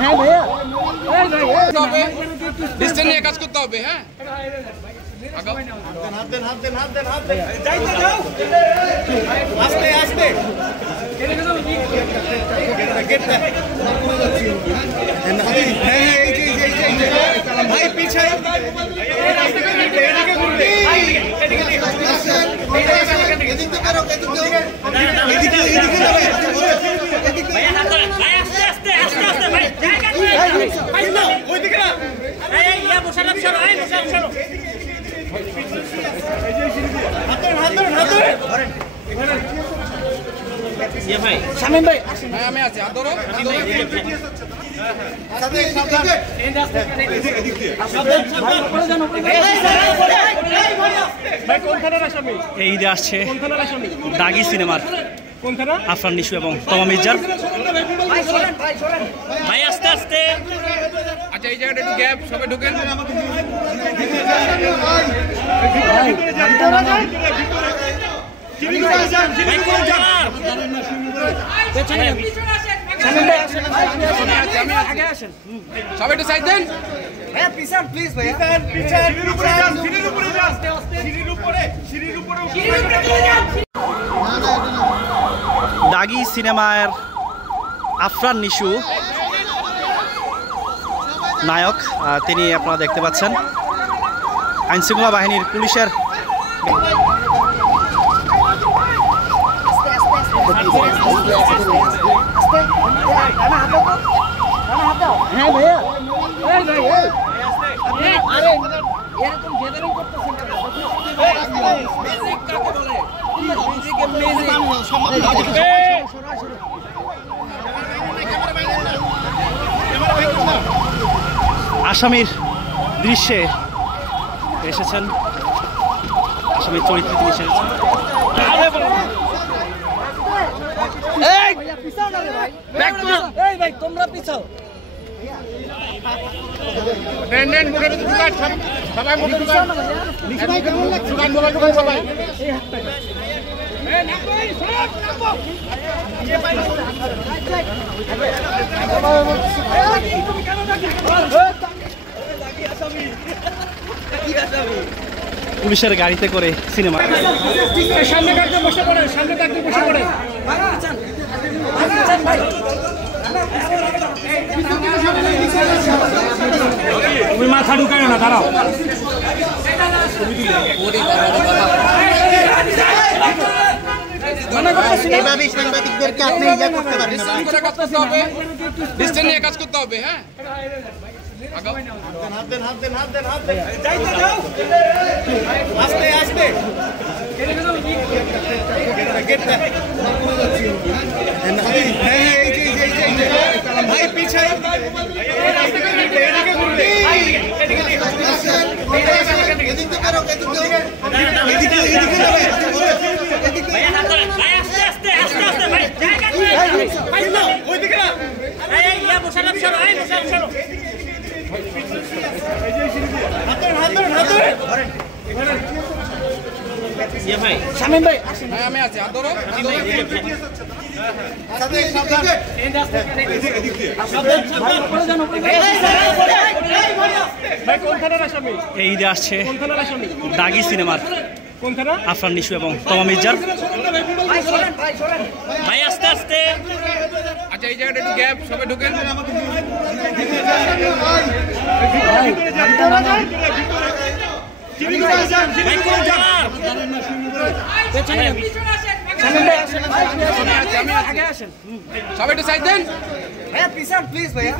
হ্যাঁ ভাইয়া ডিস্টেন্স নিয়ে কাজ করতে হবে। হ্যাঁ আস্তে আস্তে ভাই পিছাই শামিম ভাই হ্যাঁ আমি আছি। আদরো এই ঈদে আসছে দাগি সিনেমার আফরান নিশু এবং তমা মির্জার। ভাই আস্তে আস্তে। আচ্ছা এই জায়গাটা একটু গ্যাপ, সবাই ঢুকেন। সবাই একটু সাইড দেন। দাগি সিনেমার আফরান নিশু নায়ক, তিনি আপনারা দেখতে পাচ্ছেন আইনশৃঙ্খলা বাহিনীর পুলিশের হ্যাঁ ভাইয়া আরে এরকম গ্যাদারিং করতেছেন আসামির দৃশ্যে এসেছেন, আসামির চরিত্রে তিনি এসেছেন। এই ভাই তোমরা পিছাও। সবাই মোবাইল সবাই পুলিশের গাড়িতে করে সিনেমা। সামনে কাটতে বসে পড়ে, সামনে কাটতে বসে পড়ে। তুমি মাথা ঢুকায় না, দাঁড়াও। এভাবে সাংবাদিকদেরকে আপনি ইয়া করতে পারেন না। ডিস্টেন্স নিয়ে কাজ করতে হবে। হ্যাঁ আস্তে আস্তে ভাই পিছাই শামিম ভাই হ্যাঁ আমি আছি। আদরো এই ঈদে আসছে দাগি সিনেমার আফরান নিশু এবং তমা মির্জার। ভাই আস্তে আস্তে। আচ্ছা এই জায়গাটা একটু গ্যাপ, সবাই ঢুকেন। সবাই একটু সাইড দেন। প্লিজ ভাইয়া